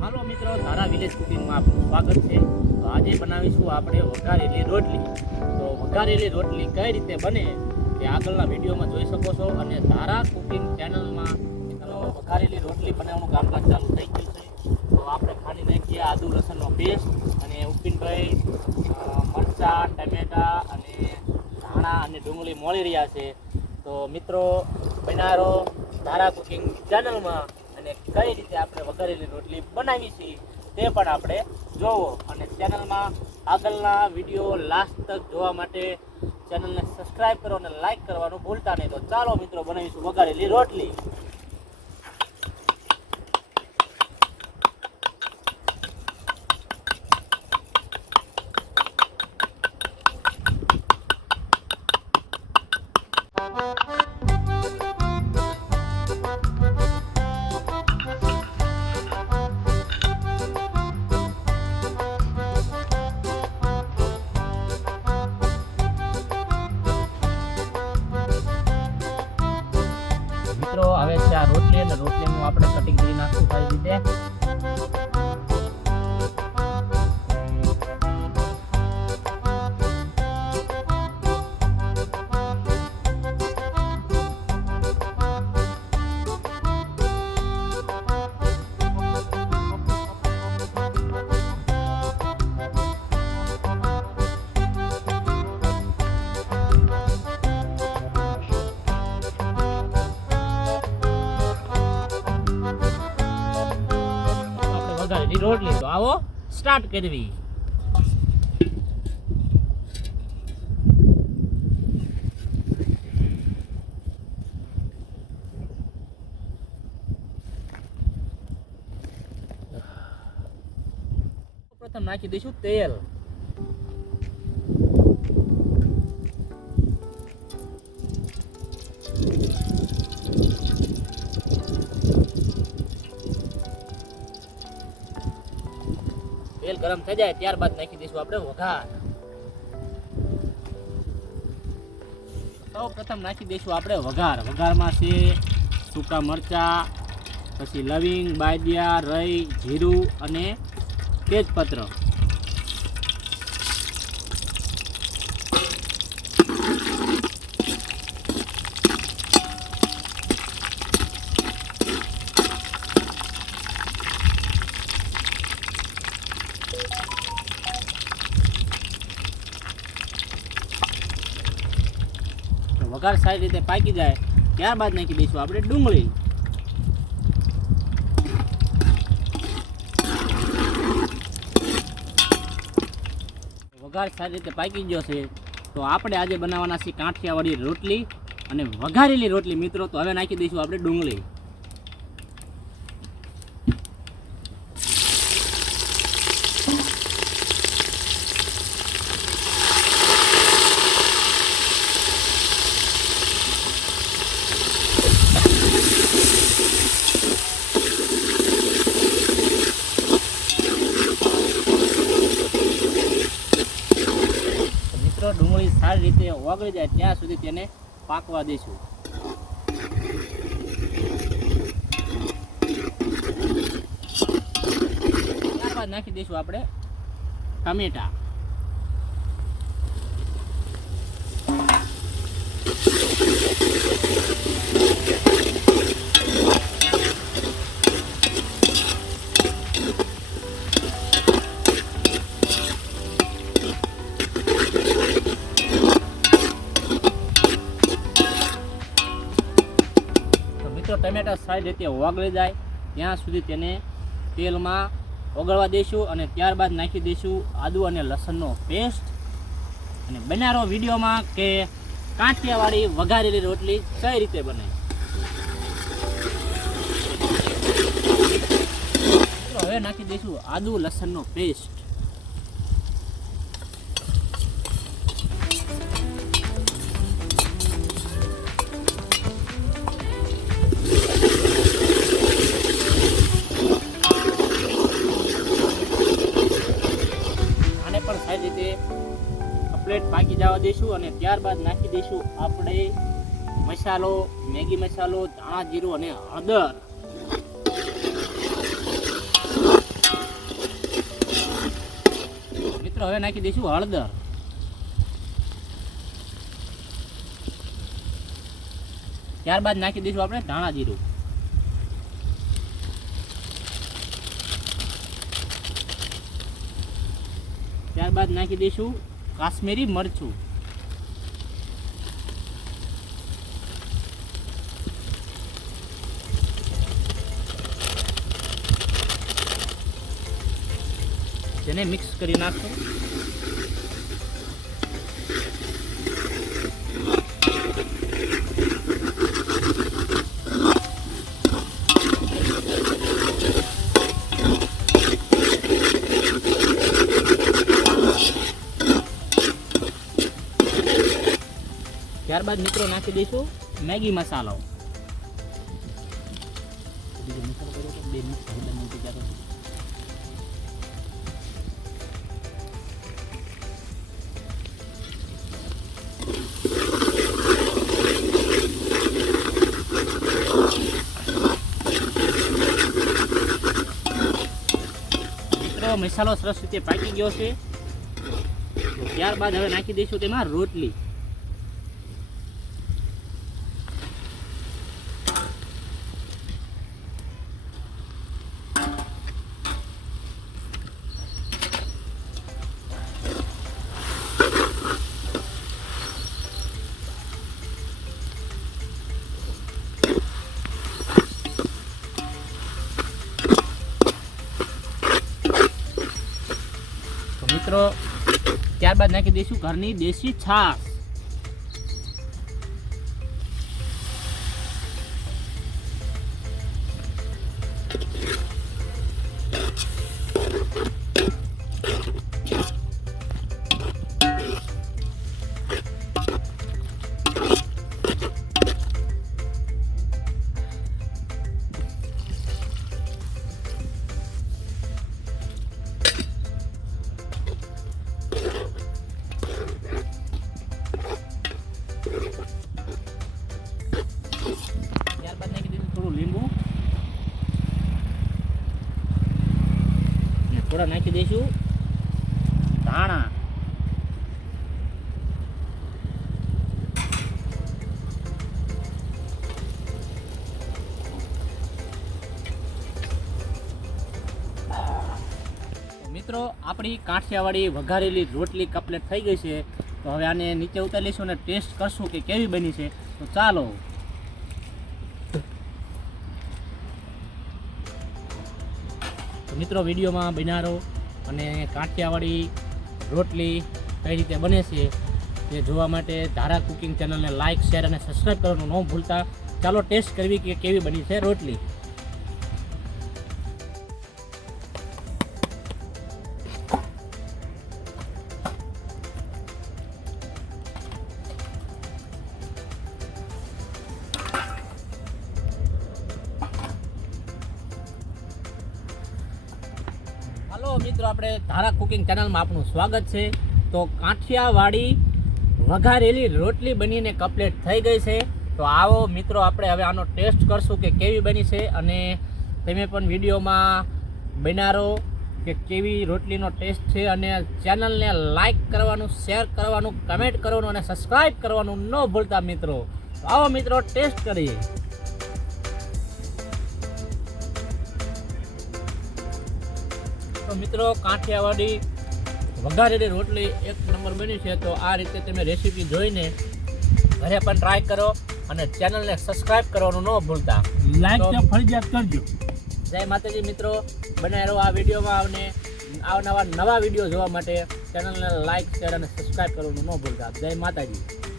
હાલો મિત્રો, ધારા વિલેજ કુકિંગમાં આપનું સ્વાગત છે. તો આજે બનાવીશું આપણે વઘારેલી રોટલી. તો વઘારેલી રોટલી કઈ રીતે બને તે આગળના વિડીયોમાં જોઈ શકો છો. અને ધારા કુકિંગ ચેનલમાં વઘારેલી રોટલી બનાવવાનું કામકાજ ચાલુ થઈ ગયું છે. તો આપણે ખાલી નાખીએ આદુ લસણનો પેસ્ટ અને ઉપિનભાઈ મરચાં, ટમેટા અને ધાણા અને ડુંગળી મોળી રહ્યા છે. તો મિત્રો બનારો ધારા કુકિંગ ચેનલમાં અને કઈ રીતે આપણે વઘારેલી રોટલી બનાવી છે તે પણ આપણે જોવો. અને ચેનલમાં આગળના વિડીયો લાસ્ટ તક જોવા માટે ચેનલને સબસ્ક્રાઇબ કરો અને લાઈક કરવાનું ભૂલતા નહીં. તો ચાલો મિત્રો, બનાવીશું વઘારેલી રોટલી. મિત્રો હવે છે આ રોટલી, અને રોટલીનું આપણે કટિંગ કરી નાખવું સારી રીતે. રોટલી તો આવો સ્ટાર્ટ કરવી. પ્રથમ નાખી દઈશું તેલ. તેલ ગરમ થઈ જાય ત્યારબાદ નાખી દઈશું આપણે વઘાર. સૌ પ્રથમ નાખી દઈશું આપણે વઘાર. વઘારમાં છે સૂકા મરચાં, પછી લવિંગ, બાદિયા, રઈ, જીરું અને તેજપત્ર. વઘાર સારી રીતે પાકી જાય ત્યારબાદ નાખી દઈશું આપણે ડુંગળી. વઘાર સારી રીતે પાકી ગયો છે. તો આપણે આજે બનાવવાના છે કાઠિયાવાડી રોટલી અને વઘારેલી રોટલી મિત્રો. તો હવે નાખી દઈશું આપણે ડુંગળી. ડુંગળી સારી રીતે ઓગળી જાય ત્યાં સુધી તેને પાકવા દઈશું. ત્યારબાદ નાખી દઈશું આપણે ટમેટા. ટમેટા સારી રીતે ઓગળી જાય ત્યાં સુધી તેને તેલમાં ઓગળવા દઈશું. અને ત્યારબાદ નાખી દઈશું આદુ અને લસણનો પેસ્ટ. અને બનારો વિડીયોમાં કે કાઠિયાવાડી વઘારેલી રોટલી કઈ રીતે બને. હવે નાખી દઈશું આદુ લસણનો પેસ્ટ. સારી રીતે કમ્પ્લીટ પાકી જવા દઈશું. અને ત્યારબાદ નાખી દઈશું આપણે મસાલો, મેગી મસાલો, ધાણા જીરું અને હળદર. મિત્રો હવે નાખી દઈશું હળદર, ત્યારબાદ નાખી દઈશું આપણે ધાણા જીરું, ત્યારબાદ નાખી દઈશું કાશ્મીરી મરચું, જેને મિક્સ કરી નાખશું. ત્યારબાદ મિત્રો નાખી દઈશું મેગી મસાલો. મિત્રો મસાલો સરસ રીતે પાકી ગયો છે. ત્યારબાદ હવે નાખી દઈશું તેમાં રોટલી. મિત્રો ત્યારબાદ નાખી દઈશું ઘરની દેશી છાશ. ત્યારબાદ નાખી દઈશું થોડું લીંબુ, અને થોડા નાખી દઈશું ધાણા. મિત્રો આપણી કાઠિયાવાડી વઘારેલી રોટલી કમ્પ્લીટ થઈ ગઈ છે. તો હવે આને નીચે ઉતારી લઈશું અને ટેસ્ટ કરશું કે કેવી બની છે. તો ચાલો. તો મિત્રો વિડીયોમાં બન્યા રહો અને કાઠિયાવાડી રોટલી કઈ રીતે બને છે તે જોવા માટે ધારા કુકિંગ ચેનલને લાઇક, શેર અને સબસ્ક્રાઈબ કરવાનું ન ભૂલતા. ચાલો ટેસ્ટ કરવી કે કેવી બની છે રોટલી. હાલો મિત્રો, આપણે ધારા કુકિંગ ચેનલમાં આપનું સ્વાગત છે. તો કાઠિયાવાડી વઘારેલી રોટલી બનીને કમ્પ્લીટ થઈ ગઈ છે. તો આવો મિત્રો, આપણે હવે આનો ટેસ્ટ કરશું કે કેવી બની છે. અને તમે પણ વિડીયોમાં બનારો કે કેવી રોટલીનો ટેસ્ટ છે. અને ચેનલને લાઈક કરવાનું, શેર કરવાનું, કમેન્ટ કરવાનું અને સબસ્ક્રાઈબ કરવાનું ન ભૂલતા મિત્રો. તો આવો મિત્રો, ટેસ્ટ કરીએ. તો મિત્રો કાઠિયાવાડી વઘારેલી રોટલી એક નંબર બની છે. તો આ રીતે તમે રેસીપી જોઈને ઘરે પણ ટ્રાય કરો અને ચેનલને સબસ્ક્રાઇબ કરવાનું ન ભૂલતા. લાઈક તો ફરજિયાત કરજો. જય માતાજી મિત્રો, બનાવી રહો આ વિડીયોમાં. અને નવા વિડીયો જોવા માટે ચેનલને લાઈક, શેર અને સબસ્ક્રાઇબ કરવાનું ન ભૂલતા. જય માતાજી.